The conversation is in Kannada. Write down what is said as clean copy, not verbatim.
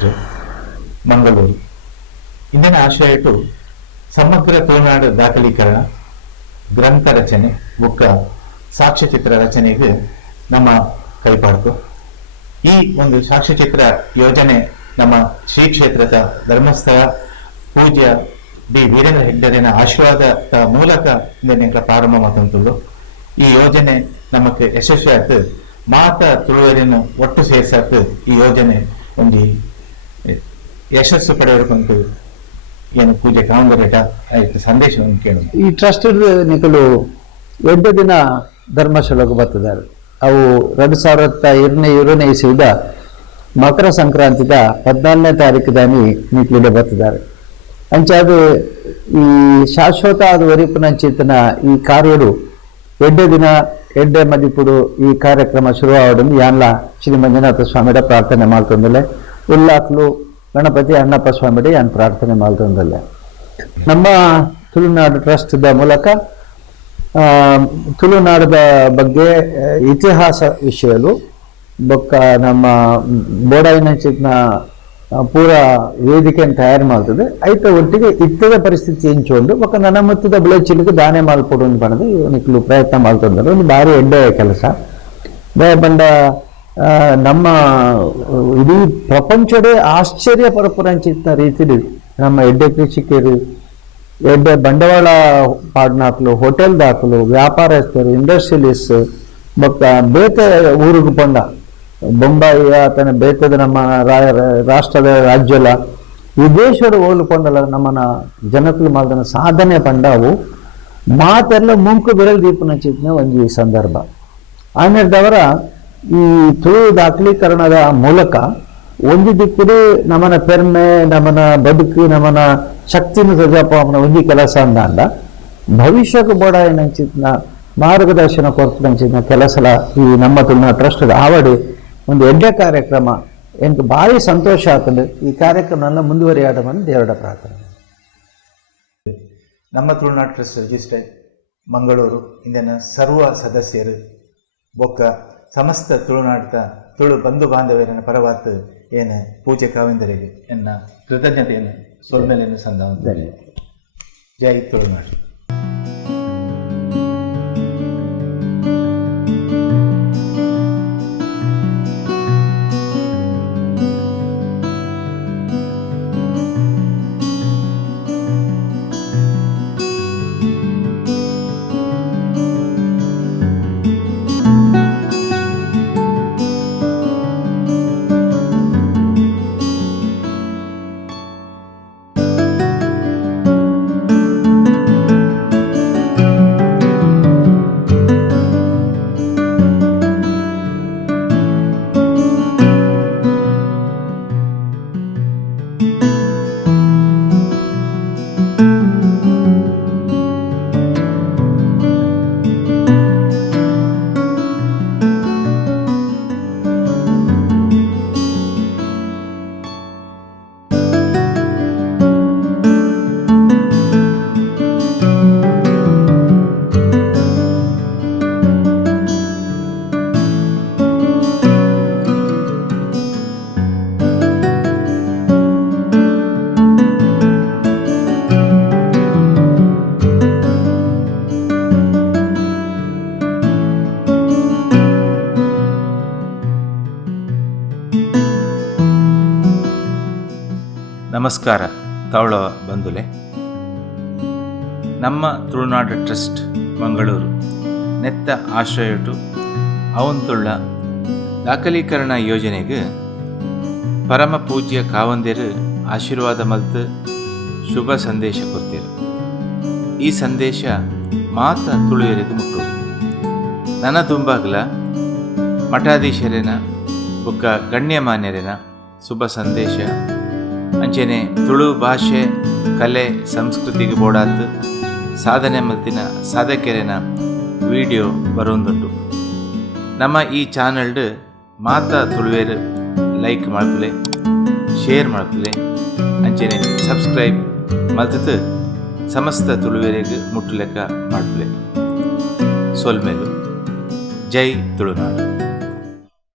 ಟ್ರಸ್ಟ್ ಮಂಗಳೂರು. ಇಂದಿನ ಆಶಯ ಇಟ್ಟು ಸಮಗ್ರ ತುಳುನಾಡು ದಾಖಲೀಕರಣ, ಗ್ರಂಥ ರಚನೆ, ಬುಕ್ಕ ಸಾಕ್ಷ್ಯಚಿತ್ರ ರಚನೆಗೆ ನಮ್ಮ ಕೈಪಾಡ್ತು. ಈ ಒಂದು ಸಾಕ್ಷ್ಯಚಿತ್ರ ಯೋಜನೆ ನಮ್ಮ ಶ್ರೀ ಕ್ಷೇತ್ರದ ಧರ್ಮಸ್ಥಳ ಪೂಜ್ಯ ಡಿ ವೀರೇಂದ್ರ ಹೆಗ್ಗಡೆನ ಆಶೀರ್ವಾದದ ಮೂಲಕ ಪ್ರಾರಂಭ ಮಾಡುವಂಥದ್ದು. ಈ ಯೋಜನೆ ನಮಗೆ ಯಶಸ್ವಿ ಆಯ್ತು. ಮಾತ ತುಳುವರಿಯನ್ನು ಒಟ್ಟು ಸೇರ್ಸಕ್ಕೆ ಈ ಯೋಜನೆ ಒಂದು ಯಶಸ್ಸು ಪಡೆಯಬೇಕಂತ ಏನು ಪೂಜೆ ಕಾವಂದರೇಟ ಸಂದೇಶವನ್ನು ಕೇಳೋದು. ಈ ಟ್ರಸ್ಟ್ ನಿಕಲು 8 ದಿನ ಧರ್ಮಶಾಲೆಗೆ ಬರ್ತಿದ್ದಾರೆ. ಅವು 2022 ಇಸವಿದ ಮಕರ ಸಂಕ್ರಾಂತಿದ 14ನೇ ತಾರೀಕು ದಾನಿ ನಿಕ್ಲಿಡೆ ಬರ್ತಿದ್ದಾರೆ. ಅಂಚಾದು ಈ ಶಾಶ್ವತ ಅದು ವರಿಪುನಂಚಿತನ ಈ ಕಾರ್ಯಡು 8 ದಿನ 8 ಮದಿಪುಡು ಈ ಕಾರ್ಯಕ್ರಮ ಶುರುವಾವಡನ್ನು ಯಾನ್ಲ ಶ್ರೀ ಮಂಜುನಾಥ ಸ್ವಾಮಿಡ ಪ್ರಾರ್ಥನೆ ಮಾಡ್ತಂದಲೆ, ಉಲ್ಲಾಕ್ಲು ಗಣಪತಿ ಅಣ್ಣಪ್ಪ ಸ್ವಾಮಿಡೆ ಯಾನ್ ಪ್ರಾರ್ಥನೆ ಮಾಡ್ತಂದಲೆ. ನಮ್ಮ ತುಳುನಾಡು ಟ್ರಸ್ಟ್ದ ಮೂಲಕ ತುಳುನಾಡದ ಬಗ್ಗೆ ಇತಿಹಾಸ ವಿಷಯಲು ಬೊಕ್ಕ ನಮ್ಮ ಬೋಡಾಯಿನಂಚಿನ ಪೂರ ವೇದಿಕೆಯನ್ನು ತಯಾರು ಮಾಡ್ತದೆ. ಐತ ಒಟ್ಟಿಗೆ ಇತ್ತದ ಪರಿಸ್ಥಿತಿ ಎಂಚುಕೊಂಡು ಬೊಕ್ಕ ನನ್ನ ಮುತ್ತದ ಬಿಳಚಿಲಿಗೆ ದಾನೆ ಮಾಲ್ಪಡು ಅಂತ ಪಡೆದು ನಿಕ್ಲು ಪ್ರಯತ್ನ ಮಾಡ್ತಿದ್ದಾರೆ. ಒಂದು ಭಾರಿ ಎಡ್ಡೆ ಕೆಲಸ ಬಂಡ ನಮ್ಮ ಇಡೀ ಪ್ರಪಂಚದೇ ಆಶ್ಚರ್ಯ ಪರಪುರಂಚಿತ ರೀತಿಲಿ ನಮ್ಮ ಎಡ್ಡೆ ಕೃಷಿಕರು, ಎಡ್ಡೆ ಬಂಡವಾಳ ಪಾಡ್ನಾಕ್ಲು, ಹೋಟೆಲ್ ದಾಖಲು, ವ್ಯಾಪಾರಸ್ಥರು, ಇಂಡಸ್ಟ್ರಿಯಲಿಸ್ಟ್ ಬೊಕ್ಕ ಬೇತೆ ಊರಿಗೆ ಪಂಡ ಬೊಂಬಾಯಿ ಆತನ ಬೇತದ ನಮ್ಮ ರಾಷ್ಟ್ರದ ರಾಜ್ಯಲ ವಿದೇಶದ ಓಲು ಪಂಡಲ ನಮ್ಮನ ಜನಕಲು ಮಾಡಿದ ಸಾಧನೆ ಪಂಡವು ಮಾತೆಲ್ಲ ಮುಂಕು ಬೆರಳು ದೀಪನ ಚಿತ್ನ ಒಂದು ಸಂದರ್ಭ. ಆಮೇಲೆದವರ ಈ ತುಳು ದಾಖಲೀಕರಣದ ಮೂಲಕ ಒಂದು ದಿಕ್ಕುಡು ನಮ್ಮನ ಪೆರ್ಮೆ, ನಮ್ಮನ ಬದುಕು, ನಮ್ಮನ ಶಕ್ತಿನ ಸಜಾಪನ ಒಂದು ಕೆಲಸ ಅಂದ ಭವಿಷ್ಯಕ್ಕೆ ಬೋಡಾಯಿನಂಚಿನ ಮಾರ್ಗದರ್ಶನ ಕೊರತಂಚಿನ ಕೆಲಸಲ ಈ ನಮ್ಮ ತುಳುನಾಡು ಟ್ರಸ್ಟ್ ಆವಡಿ ಒಂದು ಎಡ್ಡೆ ಕಾರ್ಯಕ್ರಮ எனக்கு ಭಾರಿ ಸಂತೋಷ ಆಗ್ತದೆ. ಈ ಕಾರ್ಯಕ್ರಮ ಮುಂದುವರಿಯಾಡಮని ದೇವರ ಪ್ರಾರ್ಥನೆ. ನಮ್ಮ ತುಳುನಾಡು ಟ್ರಸ್ಟ್ ರಿಜಿಸ್ಟರ್ ಮಂಗಳೂರು ಇಂದಿನ ಸರ್ವ ಸದಸ್ಯರು ಬೊಕ್ಕ ಸಮಸ್ತ ತುಳುನಾಡದ ತುಳು ಬಂಧು ಬಾಂಧವ್ಯರ ಪರವಾತ್ ಏನು ಪೂಜೆ ಕಾವೇಂದರಿಗೆ ಎನ್ನ ಕೃತಜ್ಞತೆಯನ್ನು ಸೊಲ್ಮೇಲೆಯನ್ನು ಸಂದ. ಜೈ ತುಳುನಾಡು. ನಮಸ್ಕಾರ ತಾವಳ ಬಂಧುಲೆ. ನಮ್ಮ ತುಳುನಾಡು ಟ್ರಸ್ಟ್ ಮಂಗಳೂರು ನೆತ್ತ ಆಶ್ರಯಟು ಅವಂತುಳ್ಳ ದಾಖಲೀಕರಣ ಯೋಜನೆಗೆ ಪರಮ ಪೂಜ್ಯ ಕಾವಂದೇರು ಆಶೀರ್ವಾದ ಮಲ್ತು ಶುಭ ಸಂದೇಶ ಕೊಡ್ತೀರು. ಈ ಸಂದೇಶ ಮಾತ ತುಳುವರಿಗೆ ಮುಟ್ಟುವುದು. ನನ್ನ ತುಂಬಾಗಲ ಮಠಾಧೀಶರೇನ ಬೊಕ್ಕ ಗಣ್ಯಮಾನ್ಯರೇನ ಶುಭ ಸಂದೇಶ ಅಂಚೆನೆ ತುಳು ಭಾಷೆ, ಕಲೆ, ಸಂಸ್ಕೃತಿಗೆ ಬೋಡಾತು ಸಾಧನೆ ಮಲ್ತಿನ ಸಾಧಕೆರೆನ ವಿಡಿಯೋ ಬರೋದುಂಟು. ನಮ್ಮ ಈ ಚಾನಲ್ಡ್ ಮಾತ ತುಳುವೇರು ಲೈಕ್ ಮಾಡ್ಪಲೆ, ಶೇರ್ ಮಾಡ್ಪಲೆ, ಅಂಚೆನೆ ಸಬ್ಸ್ಕ್ರೈಬ್ ಮಲ್ತು ಸಮಸ್ತ ತುಳುವೇರಿಗೆ ಮುಟ್ಟಲೆಕ್ಕ ಮಾಡ್ಪಲೆ. ಸೊಲ್ಮೇಲು. ಜೈ ತುಳುನಾಡು.